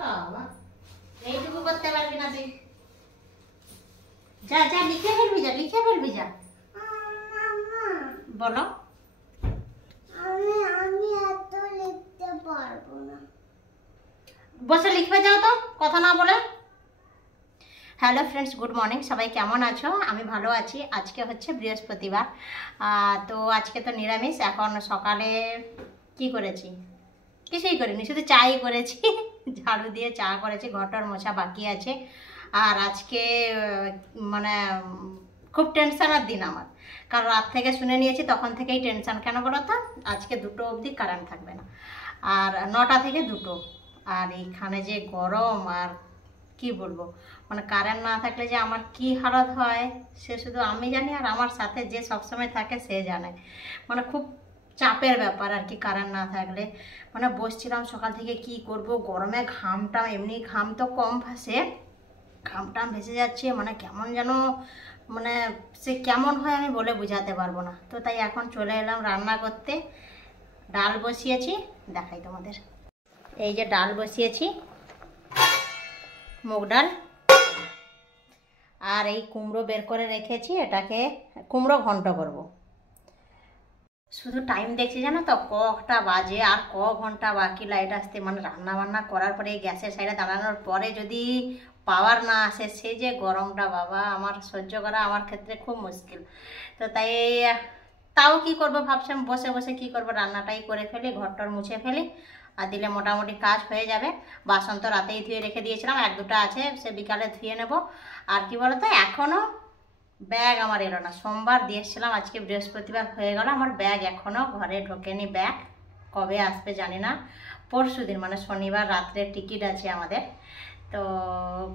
বাবা এইটুকু করতে পারবি না তুই? যা যা লিখে ফেলবি, যা লিখে ফেলবি, যা। বলো। আমি এত লিখতে পারবো না। বসে লিখবে, যাও তো, কথা না বলে। Hello friends, good morning. সবাই কেমন আছো? আমি ভালো আছি। আজকে হচ্ছে বৃহস্পতিবার, তো আজকে তো নিরামিষ। এখন সকালে কি করেছি? কিছুই করিনি, শুধু চাই করেছি। ঝাড়ু দিয়ে চা করেছি, ঘরটার মোছা বাকি আছে। আর আজকে মানে খুব টেনশনের দিন আমার, কারণ রাত থেকে শুনে নিয়েছি, তখন থেকেই টেনশন। কেন বলো তো? আজকে 2টো অবধি কারেন্ট থাকবে না, আর 9টা থেকে 2টো। আর এইখানে যে গরম, আর কি বলবো, মানে কারেন্ট না থাকলে যে আমার কি হালত হয় সে শুধু আমি জানি, আর আমার সাথে যে সবসময় থাকে সে জানে। মানে খুব চাপের ব্যাপার আর কি, কারেন্ট না থাকলে। মানে বসছিলাম সকাল থেকে, কি করব, গরমে ঘামটাম, এমনি ঘাম তো কম ভাসে, ঘামটাম ভেসে যাচ্ছে, মানে কেমন যেন, মানে সে কেমন হয় আমি বলে বোঝাতে পারবো না। তো তাই এখন চলে এলাম রান্না করতে। ডাল বসিয়েছি, দেখাই তোমাদের। এই যে ডাল বসিয়েছি, মুগ ডাল। আর এই কুমড়ো বের করে রেখেছি, এটাকে কুমড়ো ঘন্ট করব। শুধু টাইম দেখছি জানো তো, কটা বাজে আর ঘন্টা বাকি লাইট আসতে। মানে রান্না বান্না করার পরে গ্যাসের সাইডে দাঁড়ানোর পরে যদি পাওয়ার না আসে, সে যে গরমটা বাবা, আমার সহ্য করা আমার ক্ষেত্রে খুব মুশকিল। তো তাই তাও কি করব, ভাবছিলাম বসে বসে কি করব, রান্নাটাই করে ফেলি, ঘরটর মুছে ফেলি, আর দিলে মোটামুটি কাজ হয়ে যাবে। বাসন তো রাতেই ধুয়ে রেখে দিয়েছিলাম, 1-2টা আছে, সে বিকালে ধুয়ে নেব। আর কি বলতো, এখনও ব্যাগ আমার এলো না। সোমবার দিয়ে এসেছিলাম, আজকে বৃহস্পতিবার হয়ে গেল, আমার ব্যাগ এখনও ঘরে ঢোকেনি। ব্যাগ কবে আসবে জানি না, পরশু দিন মানে শনিবার রাত্রে টিকিট আছে আমাদের। তো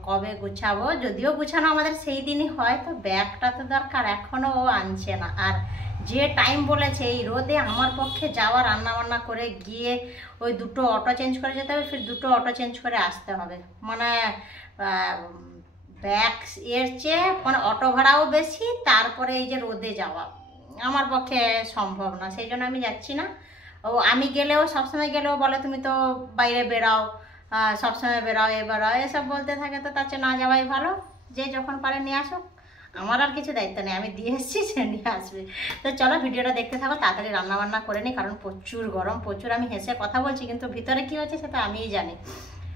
কবে গুছাবো, যদিও গুছানো আমাদের সেই দিনই হয়, তো ব্যাগটা তো দরকার, এখনও ও আনছে না। আর যে টাইম বলেছে এই রোদে আমার পক্ষে যাওয়া, রান্নাবান্না করে গিয়ে ওই 2টো অটো চেঞ্জ করে যেতে হবে, ফির 2টো অটো চেঞ্জ করে আসতে হবে। মানে ব্যাগ এর চেয়ে মানে অটো ভাড়াও বেশি, তারপরে এই যে রোদে যাওয়া আমার পক্ষে সম্ভব না, সেই জন্য আমি যাচ্ছি না। ও আমি গেলেও, সবসময় গেলেও বলে তুমি তো বাইরে বেরাও, সবসময় বেরাও, বেরাও, এসব বলতে থাকে। তো তার চেয়ে না যাওয়াই ভালো, যে যখন পারে নিয়ে আসো, আমার আর কিছু দায়িত্ব নেই, আমি দিয়ে এসেছি, সে নিয়ে আসবে। তো চলো ভিডিওটা দেখতে থাকো, তাড়াতাড়ি রান্নাবান্না করে নিই, কারণ প্রচুর গরম, প্রচুর। আমি হেসে কথা বলছি, কিন্তু ভিতরে কী হচ্ছে সেটা আমিই জানি।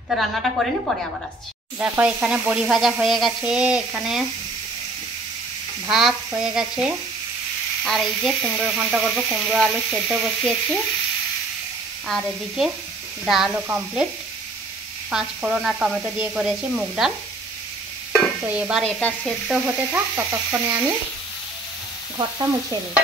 তো রান্নাটা করে নিই, পরে আবার আসছি। দেখো এখানে বড়ি ভাজা হয়ে গেছে, এখানে ভাত হয়ে গেছে, আর এই যে কুমড়োর ঘন্ট করবো, কুমড়ো আলু সেদ্ধ বসিয়েছি, আর এদিকে ডালও কমপ্লিট। 5 ফোড়ন আর টমেটো দিয়ে করেছি মুগ ডাল। তো এবার এটা সেদ্ধ হতে থাক, ততক্ষণে আমি ঘরটা মুছে নিই।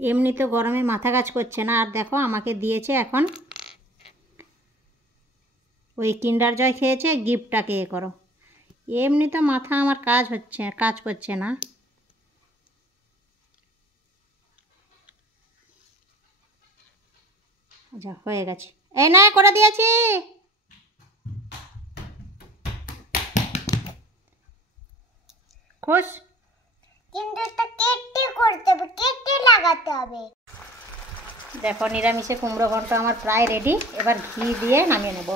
এমনি তো গরমে মাথা কাজ করছে না, আর দেখো আমাকে দিয়েছে এখন ওই কিন্ডার জয় খেয়েছে, গিফটটাকে এ করো। এমনি তো মাথা আমার কাজ করছে না। আচ্ছা হয়ে গেছে, এই না করে দিয়েছি। খুশ, কিন্তু এটা কেটে করতে হবে, কেটে লাগাতে হবে। দেখো নিরামিষে কুমড়ো ঘন্ট আমার প্রায় রেডি, এবার ঘি দিয়ে নামিয়ে নেব।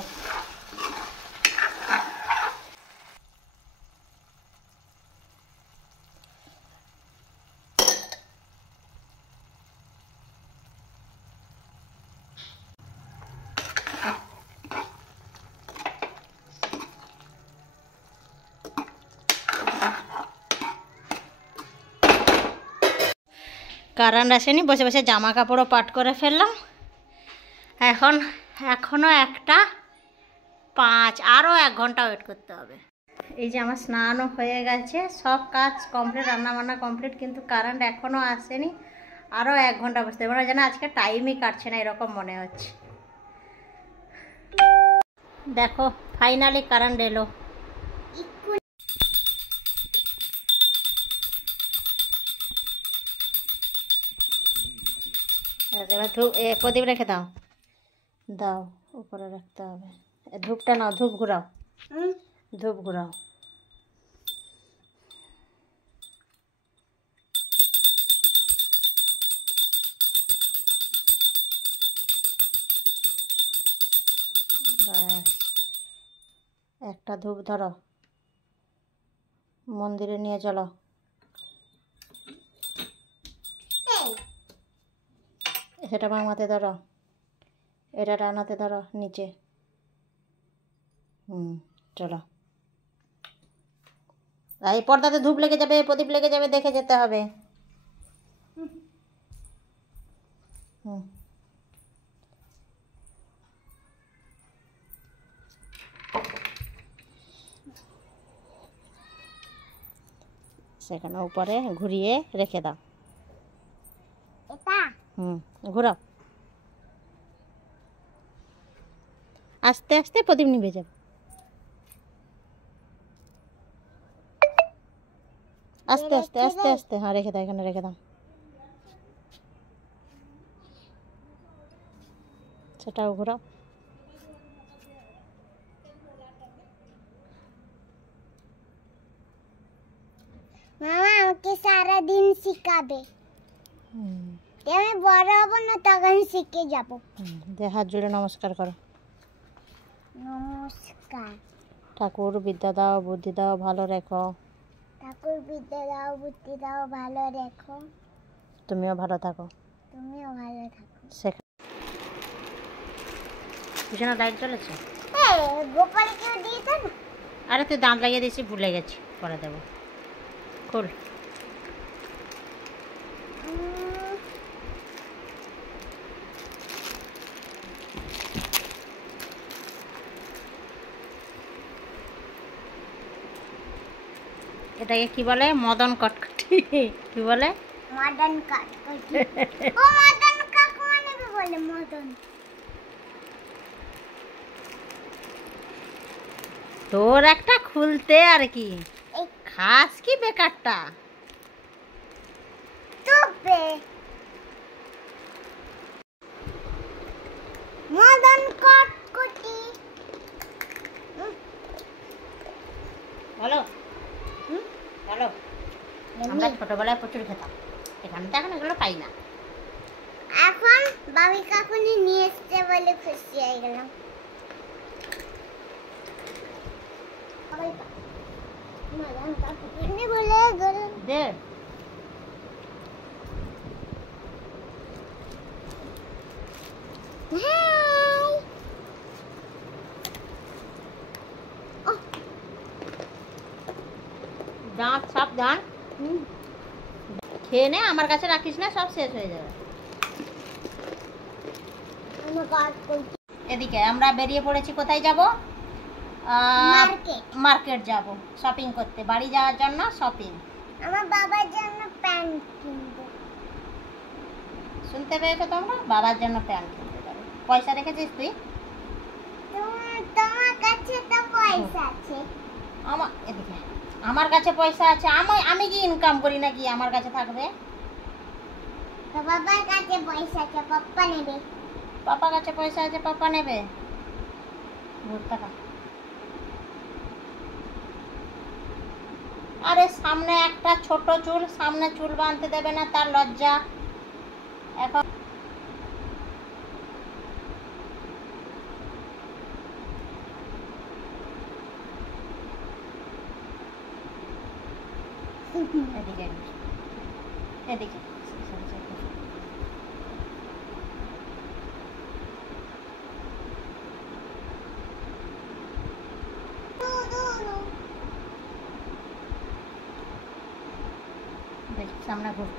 কারেন্ট আসেনি, বসে বসে জামা কাপড়ও পাট করে ফেললাম। এখনও 1:05, আরও 1 ঘন্টা ওয়েট করতে হবে। এই যে আমার স্নানও হয়ে গেছে, সব কাজ কমপ্লিট, রান্নাবান্না কমপ্লিট, কিন্তু কারেন্ট এখনও আসেনি। আরও 1 ঘন্টা বসতে হবে, যেন আজকে টাইমই কাটছে না এরকম মনে হচ্ছে। দেখো ফাইনালি কারেন্ট এলো। এবার প্রদীপ রেখে দাও, দাও উপরে রাখতে হবে। ধূপটা নাও, ধূপ ঘুরাও, ধূপ ঘুরাও। ব্যাস, একটা ধূপ ধরো, মন্দিরে নিয়ে চলো। সেটা মামাতে ধরো, এটা ডানাতে ধরো নিচে। চলো। এই পর্দাতে ধূপ লেগে যাবে, প্রদীপ লেগে যাবে, দেখে যেতে হবে। সেখানে উপরে ঘুরিয়ে রেখে দাও। ঘোরাও, আস্তে আস্তে প্রদীপ নিভে যাবে। আস্তে আস্তে আস্তে আস্তে, হ্যাঁ রেখে দাও, এখানে রেখে দাও। সেটাও ঘোরাও। মামা আমাকে সারাদিন শিখাবে, আমি বড় হব না তখন শিখে যাব। হাত জুড়ে নমস্কার করো। নমস্কার। ঠাকুর বিদ্যা দাও, বুদ্ধি দাও, ভালো রেখো। ঠাকুর বিদ্যা দাও, বুদ্ধি দাও, ভালো রেখো। তুমিও ভালো থাকো। তুমিও ভালো থাকো। পিছনে লাইট জ্বলেছে। গোপালকে দিয়ে দাও না। আরে তুই দাঁত লাগিয়ে দিয়েছি, ভুলে গেছি, পরে দেবো। খোল। এটাকে কি বলে? মদন কটকটি। কি বলে? মদন কটকটি। ও মদন কাকুমা নেবে বলে মদন। তোর একটা খুলতে আর কি, খাস কি বেকারটা? তোপে মদন কটকটি। বলো, বলো। আমরা ছোটবেলায় প্রচুর খেতাম, এখানে তো এখন এগুলো পাই না। এখন বাবি কাকুনি নিয়ে এসছে বলে খুশি হয়ে গেলাম। মদন কটকটি বলে দে। দাঁত সাবধান, খেয়ে নে, আমার কাছে রাখিস না, সব শেষ হয়ে যাবে। এদিকে আমরা বেরিয়ে পড়েছি, কোথায় যাব? মার্কেট যাব, শপিং করতে, বাড়ি যাওয়ার জন্য শপিং। আমার বাবার জন্য প্যান্ট কিনবো। শুনতে পেয়েছো তোমরা? বাবার জন্য প্যান্ট কিনতে যাবে। পয়সা রেখেছিস তুই? তোমার কাছে তো পয়সা আছে। এদিকে আমার কাছে পয়সা আছে, আমি কি ইনকাম করি নাকি আমার কাছে থাকবে? তো বাবার কাছে পয়সা আছে, পাপ্পা নেবে। পাপা কাছে পয়সা আছে, পাপা নেবে। টাকা। আরে সামনে একটা ছোট চুল, সামনে চুল বাঁধতে দেবে না, তার লজ্জা। এখন এদিকে এদিকে সামনে ঘুর।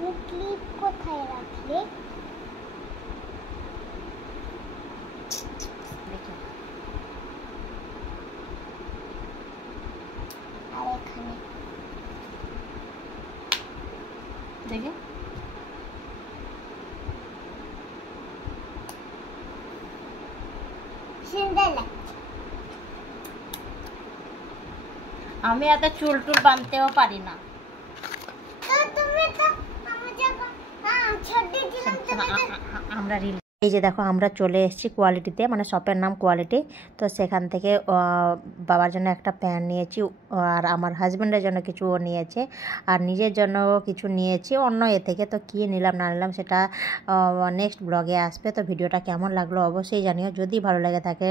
তুমি ক্লিপ কোথায় রাখলে? দেখি আর এখানে দেখি সুন্দর লাগছে। আমি এত চুল টুল বাঁধতেও পারি না। তো তুমি তো আমার যখন ছোট ছিলাম তুমি তো আমরা রিল এই যে দেখো আমরা চলে এসেছি কোয়ালিটিতে, মানে শপের নাম কোয়ালিটি। তো সেখান থেকে বাবার জন্য একটা প্যান্ট নিয়েছি, আর আমার হাজব্যান্ডের জন্য কিছু ও নিয়েছে, আর নিজের জন্য কিছু নিয়েছি অন্য এ থেকে। তো কী নিলাম না নিলাম সেটা নেক্সট ব্লগে আসবে। তো ভিডিওটা কেমন লাগলো অবশ্যই জানিও। যদি ভালো লেগে থাকে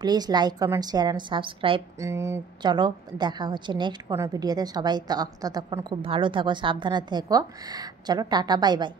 please like comment share and subscribe. চলো দেখা হচ্ছে নেক্সট কোনো ভিডিওতে। সবাই ততক্ষণ খুব ভালো থাকো, সাবধানে থেকো। চলো টাটা, বাই বাই।